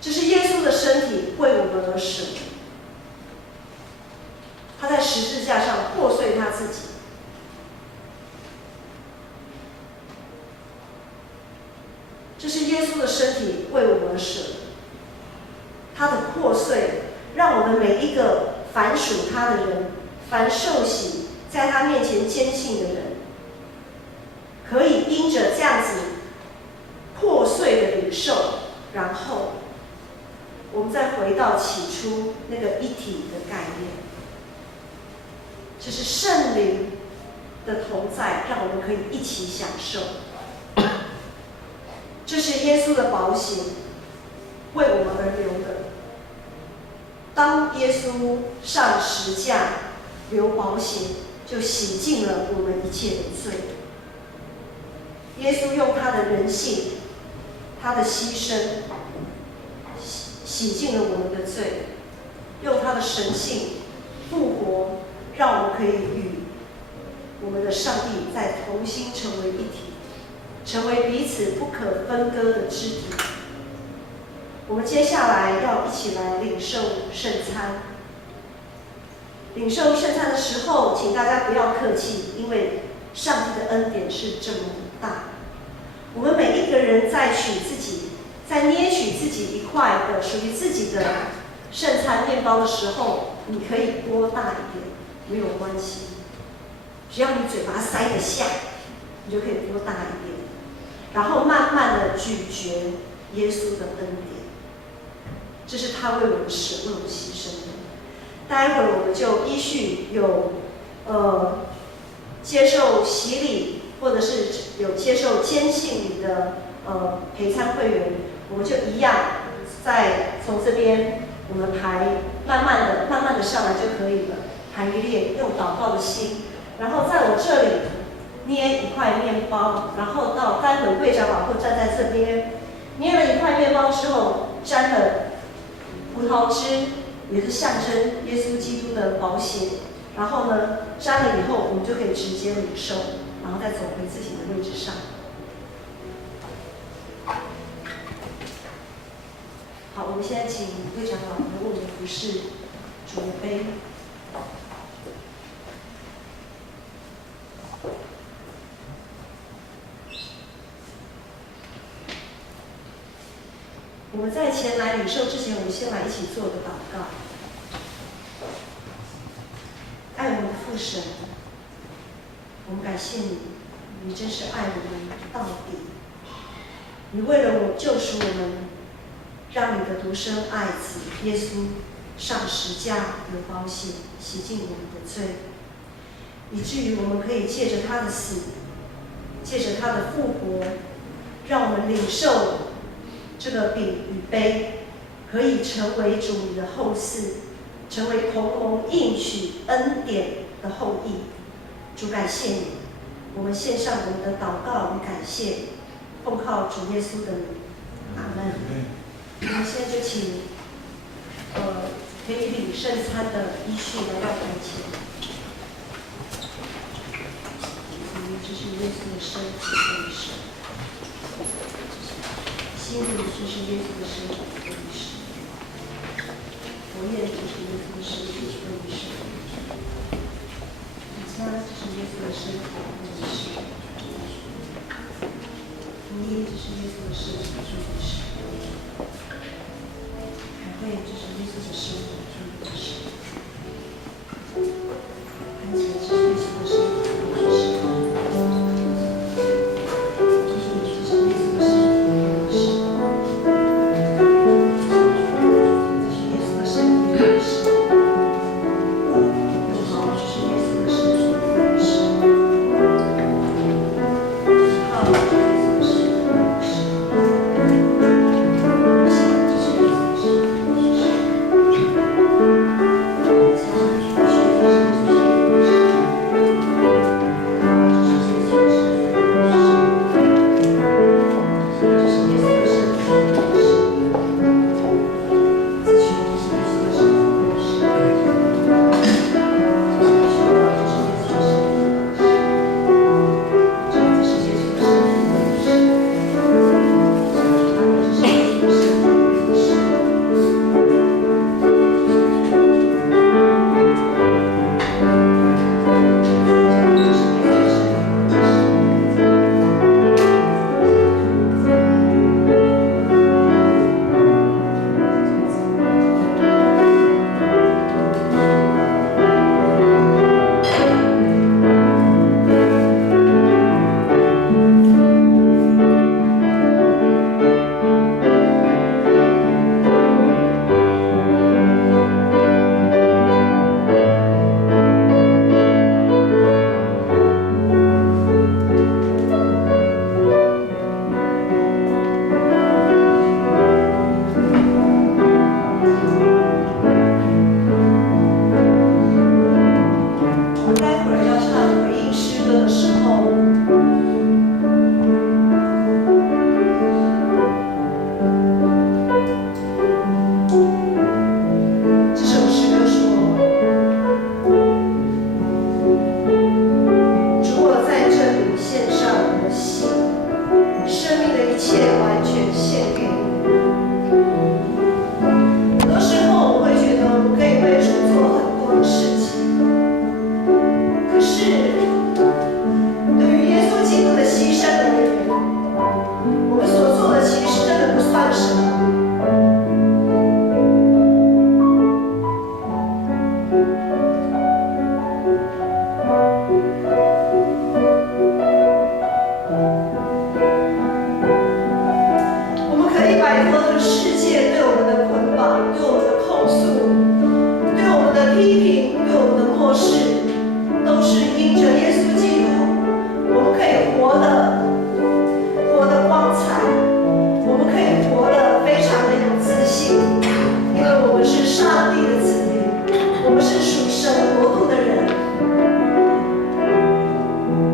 这是耶稣的身体为我们而舍，他在十字架上破碎他自己。这是耶稣的身体为我们而舍，他的破碎让我们每一个凡属他的人，凡受洗在他面前坚信的人，可以因着这样子破碎的领受，然后我们再回到起初那个一体的概念。这是圣灵的同在，让我们可以一起享受。这是耶稣的宝血为我们而流的。当耶稣上十架流宝血，就洗净了我们一切的罪。耶稣用他的人性，他的牺牲，洗净了我们的罪，用他的神性复活，让我们可以与我们的上帝再重新成为一体，成为彼此不可分割的肢体。我们接下来要一起来领受圣餐。领受圣餐的时候，请大家不要客气，因为上帝的恩典是这么大。我们每一个人在捏取自己一块的属于自己的圣餐面包的时候，你可以拨大一点，没有关系，只要你嘴巴塞得下，你就可以拨大一点，然后慢慢的咀嚼耶稣的恩典。这是他为我们舍命牺牲的。待会儿我们就依序有接受洗礼，或者是有接受坚信礼的陪餐会员，我们就一样，再从这边我们排慢慢的上来就可以了，排一列，用祷告的心，然后在我这里捏一块面包，然后到待会会长老会站在这边，捏了一块面包之后，沾了葡萄汁，也是象征耶稣基督的宝血。然后呢，沾了以后，我们就可以直接领受，然后再走回自己的位置上。好，我们现在请会长老为我们服侍主的杯。我们在前来领受之前，我们先来一起做个祷告。爱我们的父神，我们感谢你，你真是爱我们到底。你为了我救赎我们，让你的独生爱子耶稣上十架流宝血，洗净我们的罪，以至于我们可以借着他的死，借着他的复活，让我们领受这个饼与杯，可以成为主你的后嗣，成为同盟应许恩典的后裔。主感谢你，我们献上我们的祷告与感谢，奉靠主耶稣的名，阿门。我们现在就请可以领圣餐的依序来到台前。这是耶稣的身体和手，心里就是耶稣的身体和手，佛宴就是耶稣的身体和手，午餐就是耶稣的身体和手，福音就是耶稣的身体和手。对，这是耶稣的身体和手，看起来是耶稣的身体和手，这是耶稣的身体和手，这是耶稣的身体和手，好，这是耶稣的身体和手，好，这是耶稣的身体和手。摆脱这个世界对我们的捆绑，对我们的控诉，对我们的批评，对我们的漠视，都是因着耶稣基督，我们可以活得光彩，我们可以活得非常的有自信，因为我们是上帝的子女，我们是属神国度的人。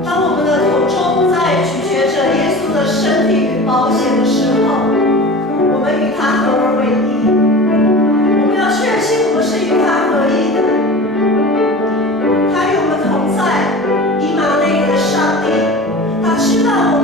当我们的口中在咀嚼着耶稣的身体与宝血的时候，我们与他合而为一。我们要确信我们是与他合一的。他与我们同在，以马内利的上帝，他知道我们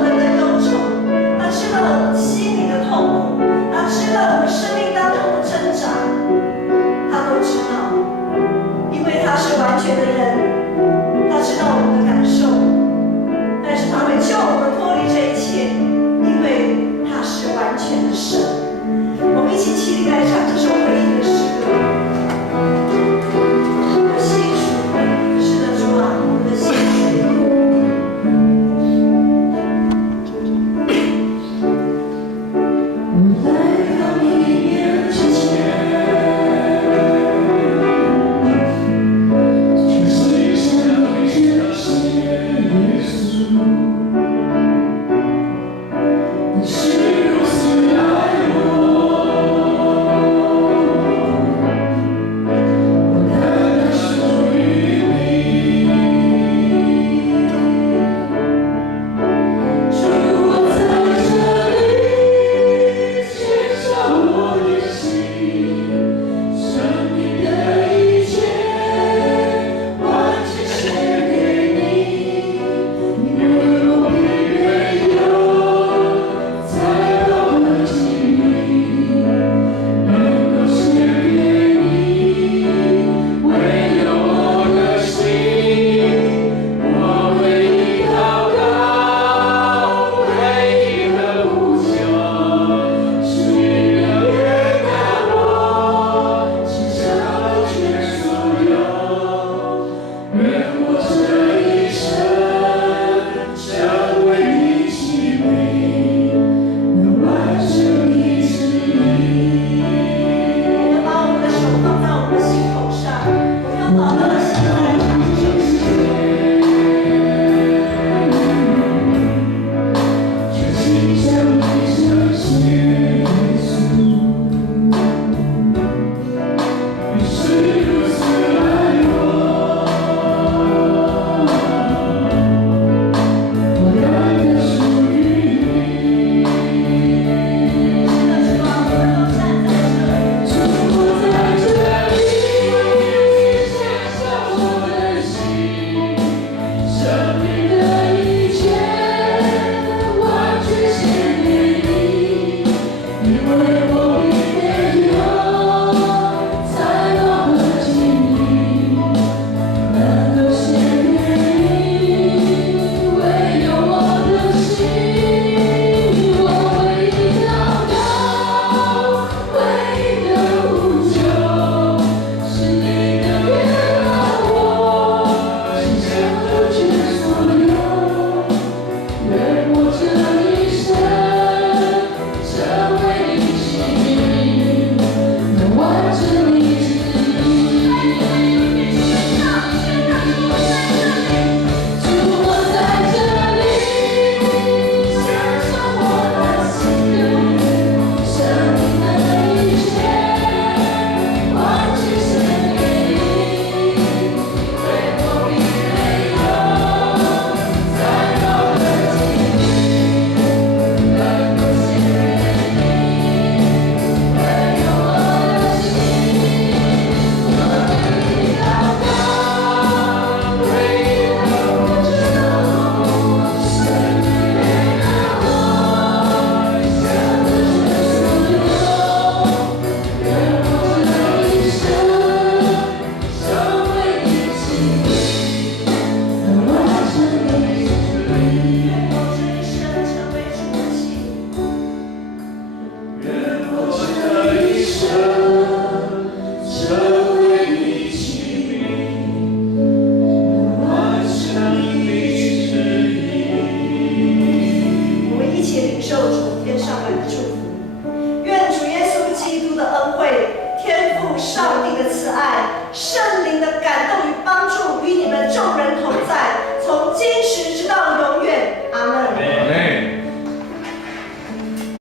无底的慈爱、圣灵的感动与帮助与你们众人同在，从今时